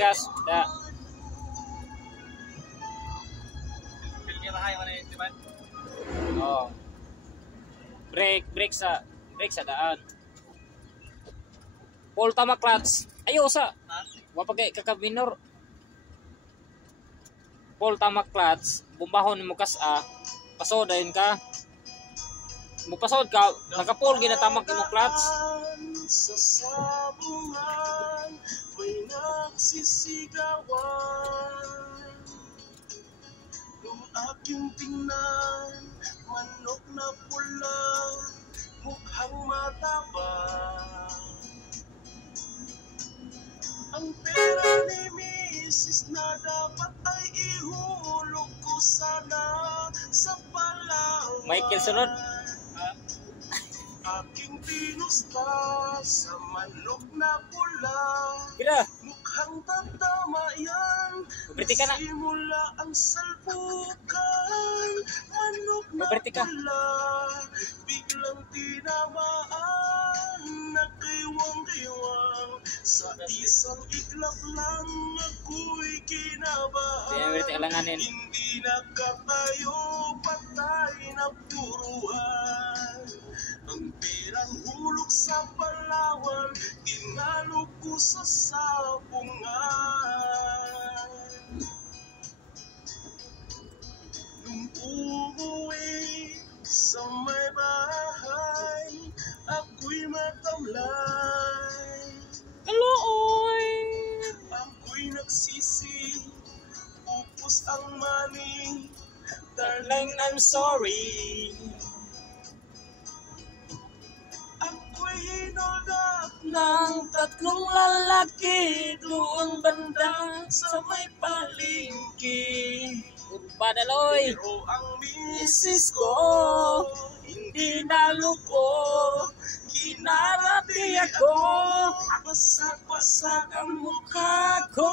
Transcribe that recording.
bigas. Da. Oh. Brake sa daan. Full tama clutch. Ayo sa. Wa pagay kakabinor. Full tama clutch, bumbahon mo kas-a, pasodayon ka. Mupasod ka, naka-full ginatamak mo clutch. Sa sabungan may nagsisigawan. Nung aking tingnan, manok na pula, mukhang matabang. Ang pera ni Mrs. na dapat ay ihulog ko sana sa Palawan. Michael sunod. Aking pinusta sa manok na pula. Kira. Mukhang tatama yan. Berarti ka na. Simula ang salpukan. Manok na pula. Biglang tinamaan. Nagkiwang-kiwang. Sa isang iglap lang ako'y kinabahan. Hindi nakatayo, patay na puruhan. Ang perang hulog sa Palawan, tinalo ko sa sabungan. Nung umuwi sa may bahay, ako'y matamlay. Kalooy! Ako'y nagsisi, upos ang money. Darling, I'm sorry. Ako'y hinulog Ng tatlong lalaki doon banda sa may palengke. Padaloy! pero ang Misis ko, hindi naluko. Kinarati ako, wasak-wasak ang mukha ko.